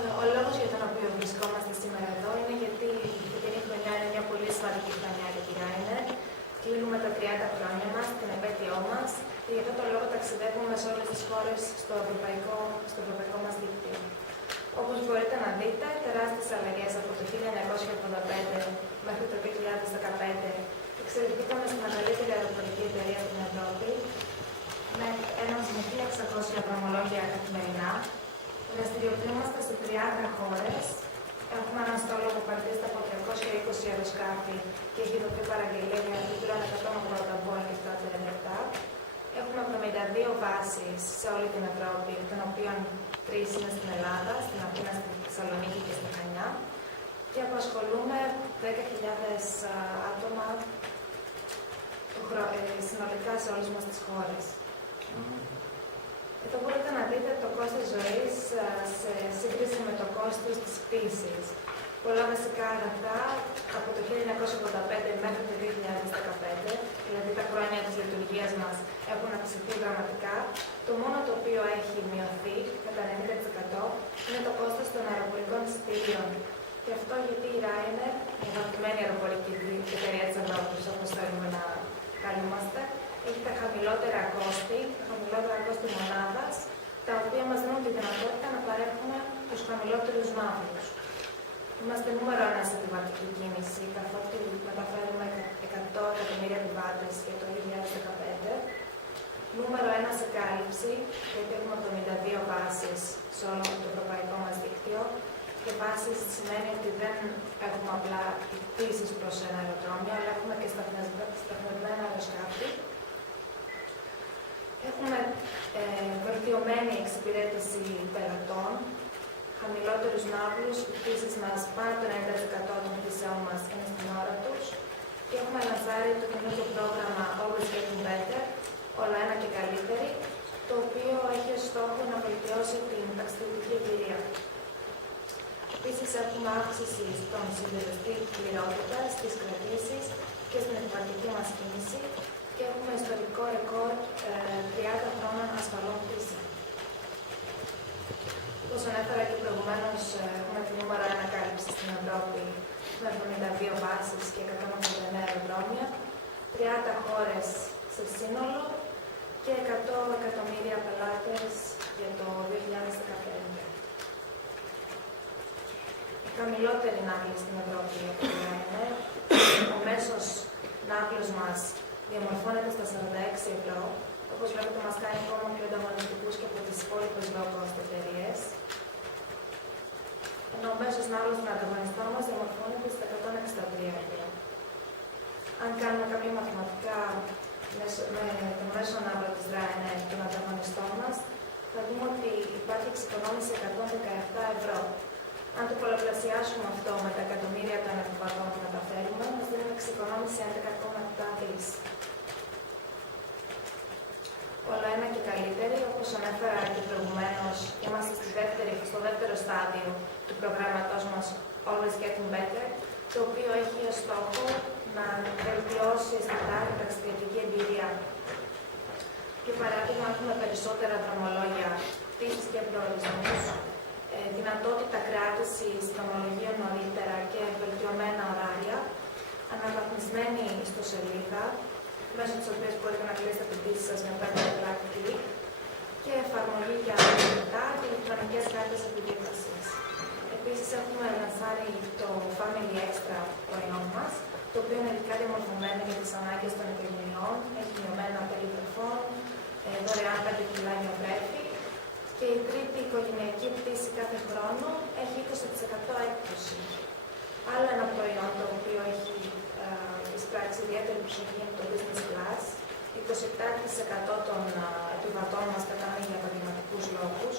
Ο λόγος για τον οποίο βρισκόμαστε σήμερα εδώ είναι γιατί η φετινή χρονιά είναι μια πολύ σημαντική χρονιά για τη Ryanair. Κλείνουμε τα 30 χρόνια μας, την επέτειό μας, και γι' αυτό τον λόγο ταξιδεύουμε σε όλες τις χώρες στο ευρωπαϊκό μας δίκτυο. Όπως μπορείτε να δείτε, τεράστιες αλλαγές από το 1985 μέχρι το 2015 εξελιχθήκαμε στη μεγαλύτερη αεροπορική εταιρεία στην Ευρώπη, με 1.600 δρομολόγια καθημερινά. Δραστηριοποιούμαστε σε 30 χώρες. Έχουμε έναν στόλο που παρτίζεται από 220 αεροσκάφη και έχει δοθεί παραγγελία για επιπλέον 180 Boeing 737. Έχουμε 72 βάσεις σε όλη την Ευρώπη, εκ των οποίων 3 είναι στην Ελλάδα, στην Αθήνα, στη Θεσσαλονίκη και στη Χανιά. Και απασχολούμε 10.000 άτομα συνολικά σε όλες μας τις χώρες. Εδώ μπορείτε να δείτε το κόστος ζωής σε σύγκριση με το κόστος της πτήσης. Πολλά βασικά αγαθά από το 1985 μέχρι το 2015, δηλαδή τα χρόνια της λειτουργίας μας, έχουν αυξηθεί δραματικά. Το μόνο το οποίο έχει μειωθεί κατά 90% είναι το κόστος των αεροπορικών εισιτηρίων. Και αυτό γιατί η Ryanair, η αγαπημένη αεροπορική εταιρεία της Ευρώπης, όπως θέλουμε να καλούμαστε, έχει τα χαμηλότερα κόστη μονάδας, τα οποία μας δίνουν τη δυνατότητα να παρέχουμε τους χαμηλότερους ναύλους. Είμαστε νούμερο 1 σε επιβατική κίνηση, καθότι μεταφέρουμε 100 εκατομμύρια επιβάτες για το 2015. Νούμερο 1 σε κάλυψη, γιατί έχουμε 72 βάσεις σε όλο το ευρωπαϊκό μας δίκτυο. Και βάσεις σημαίνει ότι δεν έχουμε απλά πτήσεις προς ένα αεροδρόμιο, αλλά έχουμε και σταθμευμένα αεροσκάφη. Έχουμε βελτιωμένη εξυπηρέτηση πελατών, χαμηλότερους ναύλους, οι πτήσεις μας πάνω από το 90% των πτήσεών μας είναι στην ώρα τους. Και έχουμε λανσάρει το καινούργιο πρόγραμμα Always Getting Better, όλα ένα και καλύτερη, το οποίο έχει ως στόχο να βελτιώσει την ταξιδιωτική εμπειρία. Επίσης, έχουμε αύξηση στον συντελεστή πληρότητας, στις κρατήσεις και στην επιβατική μας κίνηση και έχουμε ιστορικό ρεκόρ 30 χρόνων ασφαλών πτήσεων. Όπως ανέφερα και προηγουμένως, έχουμε τη νούμερο 1 κάλυψη στην Ευρώπη με 72 βάσεις και 189 αεροδρόμια, 30 χώρες σε σύνολο και 100 εκατομμύρια πελάτες για το 2015. Χαμηλότερη ναύλη στην Ευρώπη από την Ryanair. Ο μέσος ναύλος μας διαμορφώνεται στα 46 ευρώ. Όπως βλέπετε, μας κάνει ακόμα πιο ανταγωνιστικούς και από τις υπόλοιπες low cost εταιρείες. Ενώ ο μέσος ναύλος των ανταγωνιστών μας διαμορφώνεται στα 163 ευρώ. Αν κάνουμε κάποια μαθηματικά με το μέσο ναύλο της Ryanair και των ανταγωνιστών μας, θα δούμε ότι υπάρχει εξοικονόμηση 117 ευρώ. Αν το πολλαπλασιάσουμε αυτό με τα εκατομμύρια των επιβατών που μεταφέρουμε, μας δίνει εξοικονόμηση 11,7 δις. Όλα ένα και καλύτερη, όπως ανέφερα και προηγουμένως, είμαστε στο δεύτερο στάδιο του προγράμματός μας Always Getting Better, το οποίο έχει ως στόχο να βελτιώσει αισθητά την ταξιδιωτική εμπειρία. Για παράδειγμα, έχουμε περισσότερα δρομολόγια, πτήσεις και προορισμούς, δυνατότητα κράτησης δρομολογίων νωρίτερα και βελτιωμένα ωράρια, αναβαθμισμένη ιστοσελίδα, μέσω της οποίας μπορείτε να κλείσετε την πτήση σας με 5 κλικ και εφαρμογή για κινητά και ηλεκτρονικές κάρτες επιβίβασης. Επίσης, έχουμε λανσάρει το Family Extra προϊόν μας, το οποίο είναι ειδικά διαμορφωμένο για τις ανάγκες των οικογενειών, έχει μειωμένα περίπτωφων, δωρεάν 5 κιλά νεοπρέπη. Και η τρίτη οικογενειακή πτήση κάθε χρόνο έχει 20% έκπτωση. Άλλο ένα προϊόν το οποίο έχει εισπράξει ιδιαίτερη προσοχή είναι το Business Class. 27% των επιβατών μας πετάνε για επαγγελματικούς λόγους.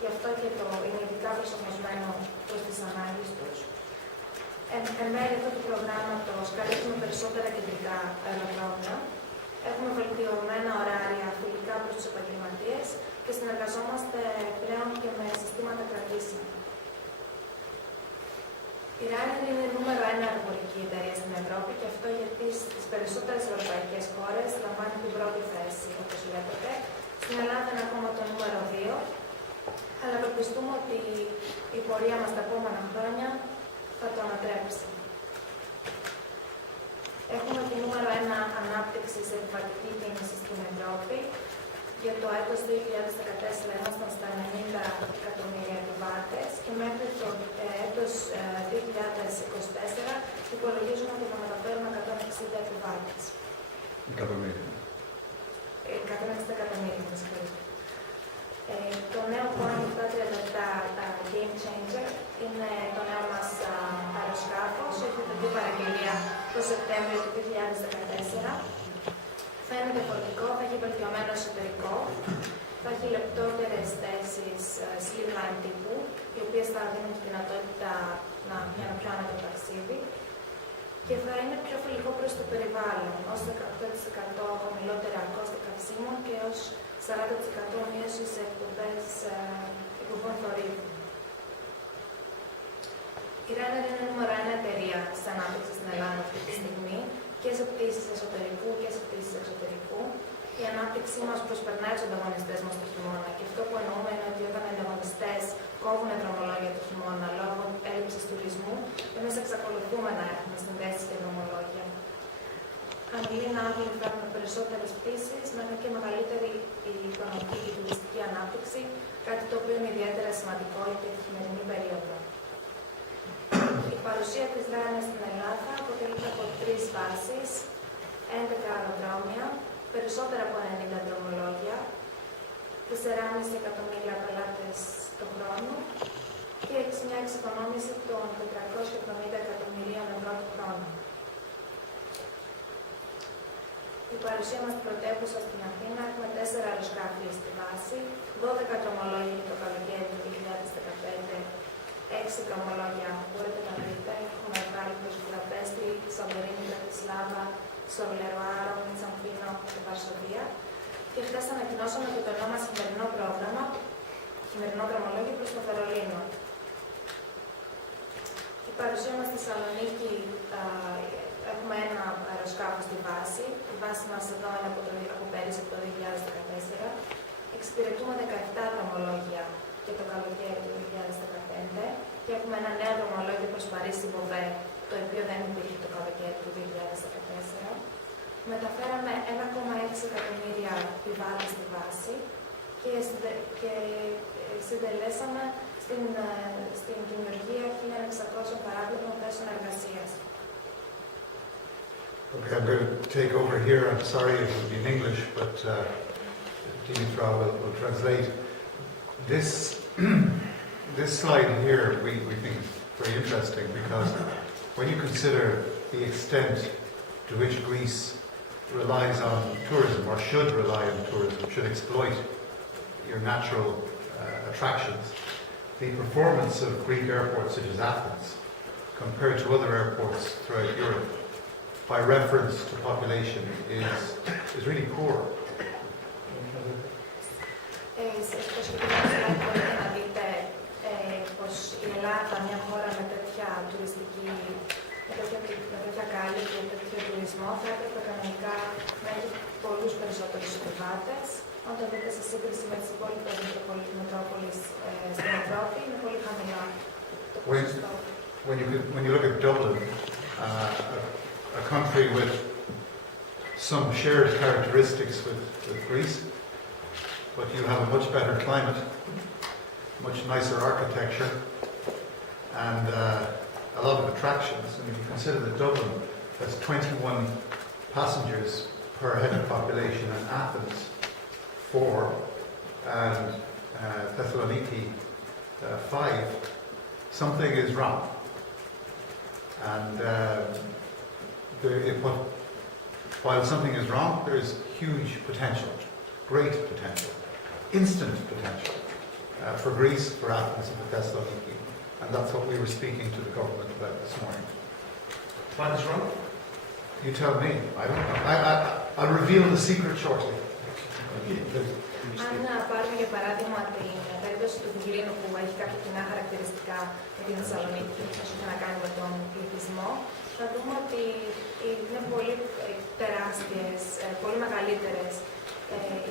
Γι' αυτό και είναι ειδικά προσαρμοσμένο προς τις ανάγκες τους. Εν μέρει αυτού του προγράμματος καλύπτουμε περισσότερα κεντρικά αεροδρόμια. Έχουμε βελτιωμένα ωράρια φιλικά προς τους επαγγελματίες και συνεργαζόμαστε πλέον και με συστήματα κρατήσεων. Η Ryanair είναι νούμερο 1 αεροπορική εταιρεία στην Ευρώπη και αυτό γιατί στις περισσότερες ευρωπαϊκές χώρες λαμβάνει την πρώτη θέση, όπως βλέπετε. Στην Ελλάδα είναι ακόμα το νούμερο 2, αλλά ευελπιστούμε ότι υπό πορεία μας τα επόμενα χρόνια θα το ανατρέψει. Έχουμε τη νούμερο 1 ανάπτυξη σε επιβατική κίνηση στην Ευρώπη. Για το έτος 2014 ήμασταν στα 90 εκατομμύρια επιβάτες και μέχρι το έτος 2024 υπολογίζουμε ότι θα μεταφέρουμε 160 επιβάτες. Εκατομμύρια. 160 εκατομμύρια, με συγχωρείτε. Το νέο Boeing 737 Game Changer είναι το νέο μας αεροσκάφος. Έχει δοθεί παραγγελία το Σεπτέμβριο του 2014. Θα είναι διαφορετικό, θα έχει βελτιωμένο εσωτερικό, θα έχει λεπτότερες θέσεις slimline τύπου, οι οποίες θα δίνουν τη δυνατότητα για ένα πιο άνετο ταξίδι και θα είναι πιο φιλικό προς το περιβάλλον, ως 18% χαμηλότερα κόστη καυσίμων και ως 40% μείωση σε εκπομπών θορύβου. Η Ryanair είναι νούμερο 1 εταιρεία της ανάπτυξης στην Ελλάδα αυτή τη στιγμή και σε πτήσεις εσωτερικού και σε πτήσεις εξωτερικού. Η ανάπτυξή μας προσπερνάει τους ανταγωνιστές μας το χειμώνα και αυτό που εννοούμε είναι ότι όταν οι ανταγωνιστές κόβουν δρομολόγια το χειμώνα λόγω έλλειψης τουρισμού, εμείς εξακολουθούμε να έχουμε συνδέσεις και δρομολόγια. Χαμηλή ναύλη φέρνουν περισσότερες πτήσεις, με και μεγαλύτερη οικονομική και τουριστική ανάπτυξη, κάτι το οποίο είναι ιδιαίτερα σημαντικό για τη χειμερινή περίοδο. Η παρουσία της Ryanair στην Ελλάδα αποτελείται από 3 βάσεις, 11 αεροδρόμια, περισσότερα από 90 δρομολόγια, 4,5 εκατομμύρια πελάτες το χρόνο και μια εξοικονόμηση των 470 εκατομμυρίων ευρώ το χρόνο. Η παρουσία μας στην πρωτεύουσα στην Αθήνα έχουμε 4 αεροσκάφη στη βάση, 12 δρομολόγια για το καλοκαίρι του 2015, 6 δρομολόγια μπορείτε να δείτε. Έχουμε βγάλει προς Βουδαπέστη, Σαντορίνη, Μπρατισλάβα, Σορλεροάρο, Μιτσαμπίνο και Βαρσοβία. Και χθες ανακοινώσαμε και το νέο μας χειμερινό δρομολόγιο προς το Βερολίνο. Η παρουσία μας στη Θεσσαλονίκη, έχουμε ένα αεροσκάφο στη βάση. Η βάση μας εδώ είναι από πέρυσι, από το 2014. Εξυπηρετούμε 17 δρομολόγια και το καλοκαίρι του 2015 και έχουμε ένα νέο δρομολόγιο προς Παρίσι Βοβέ, το οποίο δεν υπήρχε το καλοκαίρι του 2014. Μεταφέραμε 1,6 εκατομμύρια επιβάτες στη βάση και συντελέσαμε στην δημιουργία 1.600 παράπλευρων θέσεων εργασίας. Okay, I'm going to take over here. I'm sorry it will be in English, but Dimitra will translate. This slide here we think is very interesting because when you consider the extent to which Greece relies on tourism or should rely on tourism, should exploit your natural attractions, the performance of Greek airports such as Athens compared to other airports throughout Europe by reference to population is really poor. Μπορείτε να δείτε πως η Ελλάδα, μια χώρα με τέτοια τουριστική, με τέτοια κάλυψη, με τέτοιο τουρισμό, θα έπρεπε κανονικά να έχει πολλούς περισσότερους επιβάτες. Όταν δείτε σε σύγκριση με τις υπόλοιπες μετρόπολεις στην Ευρώπη, είναι πολύ χαμηλά το ποσοστό. When you look at Dublin, a country with some shared characteristics with Greece, but you have a much better climate, much nicer architecture, and a lot of attractions. And if you consider that Dublin has 21 passengers per head of population, and Athens 4, and Thessaloniki 5, something is wrong. And while something is wrong, there is huge potential, great potential, instant potential for Greece, for Athens, and for Thessaloniki. And that's what we were speaking to the government about this morning. What is wrong? You tell me. I don't know. I'll reveal the secret shortly. Αν πάρουμε για παράδειγμα την περίπτωση του Δουβλίνου που έχει κάποια κοινά χαρακτηριστικά με την Θεσσαλονίκη και όσο έχει να κάνει με τον πληθυσμό, θα δούμε ότι είναι πολύ τεράστιες, πολύ μεγαλύτερες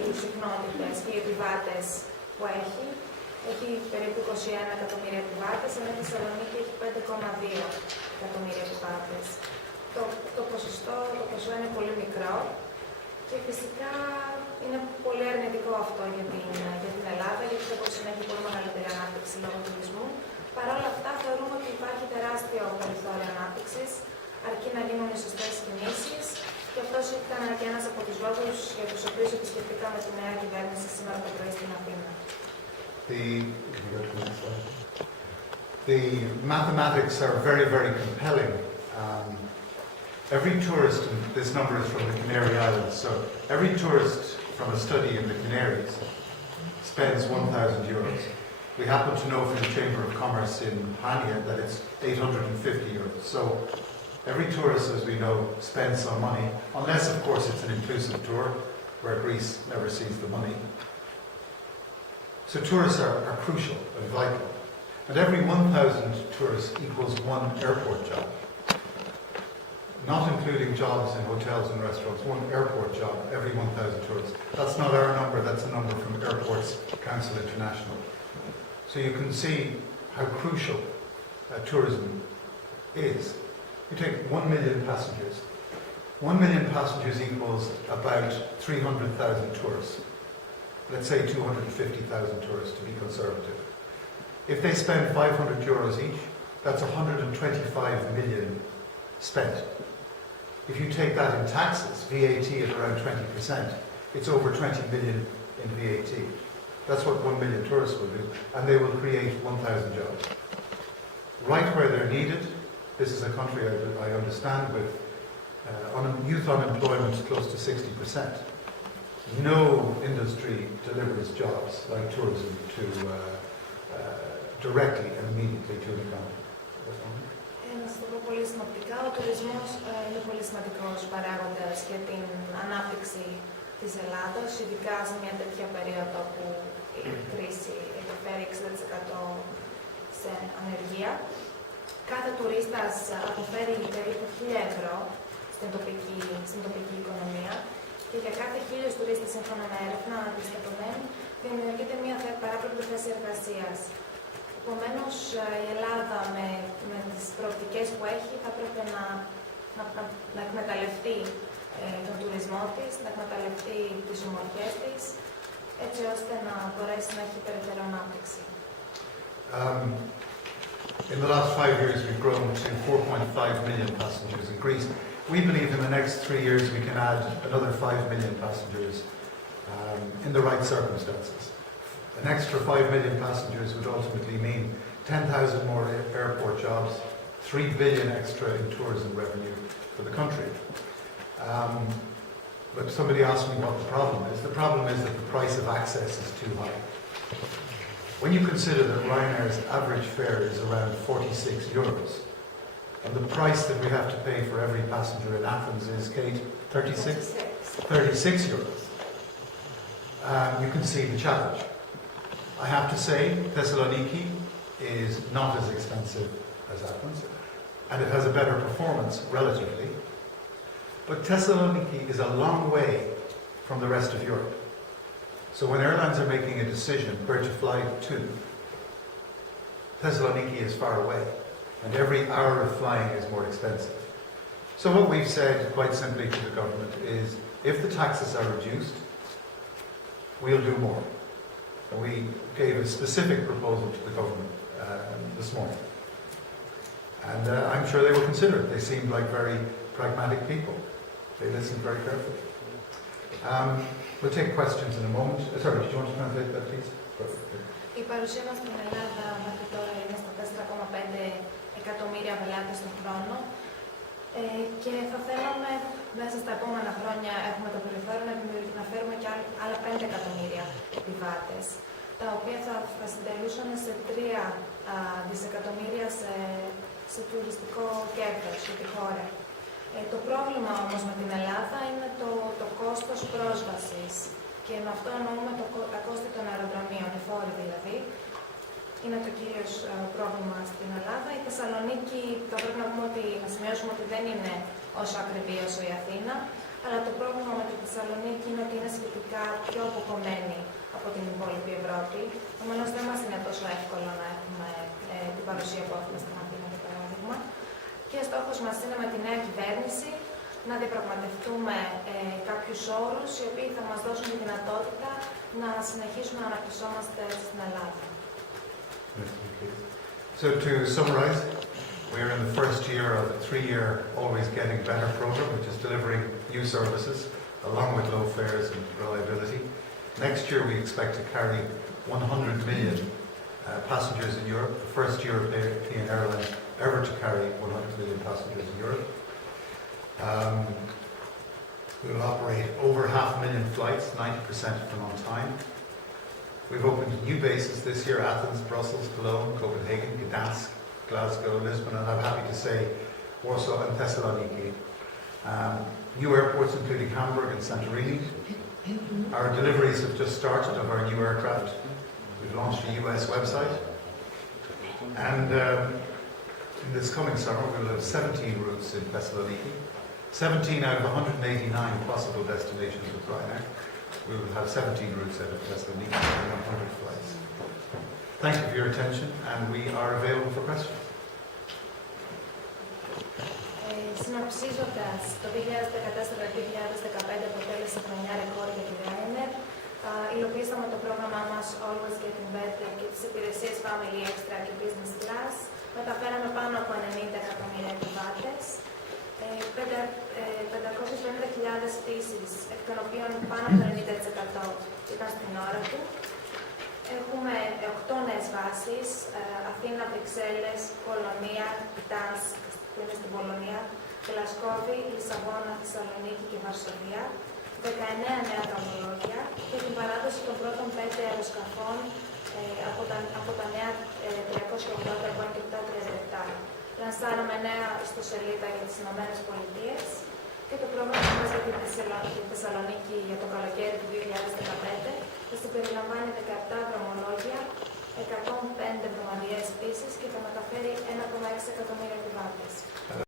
οι συχνότητες και οι επιβάτες που έχει έχει περίπου 21 εκατομμύρια επιβάτες, ενώ η Θεσσαλονίκη έχει 5,2 εκατομμύρια επιβάτες. Το ποσό είναι πολύ μικρό και φυσικά είναι πολύ αρνητικό αυτό για την Ελλάδα, γιατί θα μπορούσε να έχει πολύ μεγαλύτερη ανάπτυξη λόγω του τουρισμού. Παρ' όλα αυτά, θεωρούμε ότι υπάρχει τεράστιο περιθώριο ανάπτυξης, αρκεί να γίνουν οι σωστές κινήσεις, και αυτός ήταν και ένας από τους λόγους για τους οποίους επισκεφτήκαμε τη νέα κυβέρνηση σήμερα το πρωί στην Αθήνα. The mathematics are very, very compelling. Every tourist, and this number is from the Canary Islands, so every tourist from a study in the Canaries spends 1,000 euros. We happen to know from the Chamber of Commerce in Hania that it's 850 euros. So every tourist, as we know, spends some money, unless, of course, it's an inclusive tour, where Greece never sees the money. So tourists are crucial and vital. And every 1,000 tourists equals one airport job. Not including jobs in hotels and restaurants, one airport job every 1,000 tourists. That's not our number, that's a number from Airports Council International. So you can see how crucial tourism is. You take 1 million passengers. 1 million passengers equals about 300,000 tourists. Let's say 250,000 tourists to be conservative. If they spend 500 euros each, that's 125 million spent. If you take that in taxes, VAT at around 20%, it's over 20 million in VAT. That's what 1 million tourists will do, and they will create 1,000 jobs. Right where they're needed. This is a country I understand with youth unemployment close to 60%. No industry delivers jobs like tourism to directly and immediately to the economy. Να σας το πω πολύ συνοπτικά, ο τουρισμός είναι πολύ σημαντικός παράγοντας για την ανάπτυξη της Ελλάδος, ειδικά σε μια τέτοια περίοδο που η κρίση επιφέρει 60% σε ανεργία. Κάθε τουρίστας αποφέρει περίπου 1.000 ευρώ στην τοπική οικονομία και για κάθε 1.000 τουρίστες, σύμφωνα με έρευνα αντιστοιχειμένη, δημιουργείται μια παράπλευρη θέση εργασίας. Επομένως, η Ελλάδα με τις προοπτικές που έχει θα πρέπει να εκμεταλλευτεί τον τουρισμό της, να εκμεταλλευτεί τις ομορφιές της, έτσι ώστε να μπορέσει να έχει περαιτέρω ανάπτυξη. In the last 5 years, we've grown to 4.5 million passengers in Greece. We believe in the next 3 years we can add another 5 million passengers in the right circumstances. An extra 5 million passengers would ultimately mean 10,000 more airport jobs, 3 billion extra in tourism revenue for the country. But somebody asked me what the problem is. The problem is that the price of access is too high. When you consider that Ryanair's average fare is around 46 euros, and the price that we have to pay for every passenger in Athens is, Kate, 36 euros, you can see the challenge. I have to say, Thessaloniki is not as expensive as Athens, and it has a better performance relatively. But Thessaloniki is a long way from the rest of Europe. So when airlines are making a decision where to fly to, Thessaloniki is far away, and every hour of flying is more expensive. So what we've said quite simply to the government is, if the taxes are reduced, we'll do more. And we gave a specific proposal to the government this morning. And I'm sure they will consider it. They seem like very pragmatic people. They listened very carefully. We'll take questions in a moment. Sorry, did you want to translate that, please? Η παρουσία μας στην Ελλάδα μέχρι τώρα είναι στα 4,5 εκατομμύρια πελάτες τον χρόνο και θα θέλαμε μέσα στα επόμενα χρόνια, έχουμε το περιθώριο να φέρουμε και άλλα 5 εκατομμύρια επιβάτες, τα οποία θα συντελούσαν σε 3 δισεκατομμύρια σε τουριστικό κέρδος για τη χώρα. Το πρόβλημα όμως με την Ελλάδα είναι το κόστος πρόσβασης και με αυτό εννοούμε τα κόστη των αεροδρομίων, οι φόροι δηλαδή. Είναι το κυρίως πρόβλημα στην Ελλάδα. Η Θεσσαλονίκη, θα πρέπει να σημειώσουμε ότι δεν είναι όσο ακριβή όσο η Αθήνα, αλλά το πρόβλημα με τη Θεσσαλονίκη είναι ότι είναι σχετικά πιο αποκομμένη από την υπόλοιπη Ευρώπη. Επομένως, δεν μας είναι τόσο εύκολο να έχουμε την παρουσία που έχουμε στην Αθήνα, για παράδειγμα. Και στόχος μας είναι με τη νέα κυβέρνηση να διαπραγματευτούμε κάποιους όρους οι οποίοι θα μας δώσουν τη δυνατότητα να συνεχίσουμε να αναπτυσσόμαστε στην Ελλάδα. So to summarize, we're in the first year of a 3-year Always Getting Better program, which is delivering new services along with low fares and reliability. Next year we expect to carry 100 million passengers in Europe, the first European airline ever to carry 100 million passengers in Europe. We will operate over 500,000 flights, 90% of them on time. We've opened new bases this year: Athens, Brussels, Cologne, Copenhagen, Gdansk, Glasgow, Lisbon, and I'm happy to say Warsaw and Thessaloniki. New airports including Hamburg and Santorini. Our deliveries have just started of our new aircraft. We've launched a US website. And in this coming summer we will have 17 routes in Thessaloniki. 17 out of 189 possible destinations with Ryanair. We will have 17 routes out of Thessaloniki and 100 flights. Thank you for your attention, and we are available for questions. Συνοψίζοντας, το 2014-2015 αποτέλεσε χρονιά ρεκόρ για τη Ryanair. Υλοποιήσαμε το πρόγραμμά μας Always Getting Better και τις υπηρεσίες Family Extra και Business Class. Μεταφέραμε πάνω από 90 εκατομμύρια επιβάτες. 550.000 πτήσεις, εκ των οποίων πάνω από το 90% ήταν στην ώρα του. Έχουμε 8 νέες βάσεις: Αθήνα, Βρυξέλλες, Πολωνία, Γκτάνσκ, που είναι στην Πολωνία, Γλασκόβη, Λισαβόνα, Θεσσαλονίκη και Βαρσοβία, 19 νέα δρομολόγια και την παράδοση των πρώτων 5 αεροσκαφών από τα νέα 380 Boeing και 737. Λανσάραμε νέα ιστοσελίδα για τις Ηνωμένες Πολιτείες και το πρόγραμμα μας για τη Θεσσαλονίκη για το καλοκαίρι του 2015 θα συμπεριλαμβάνει 17 δρομολόγια, 100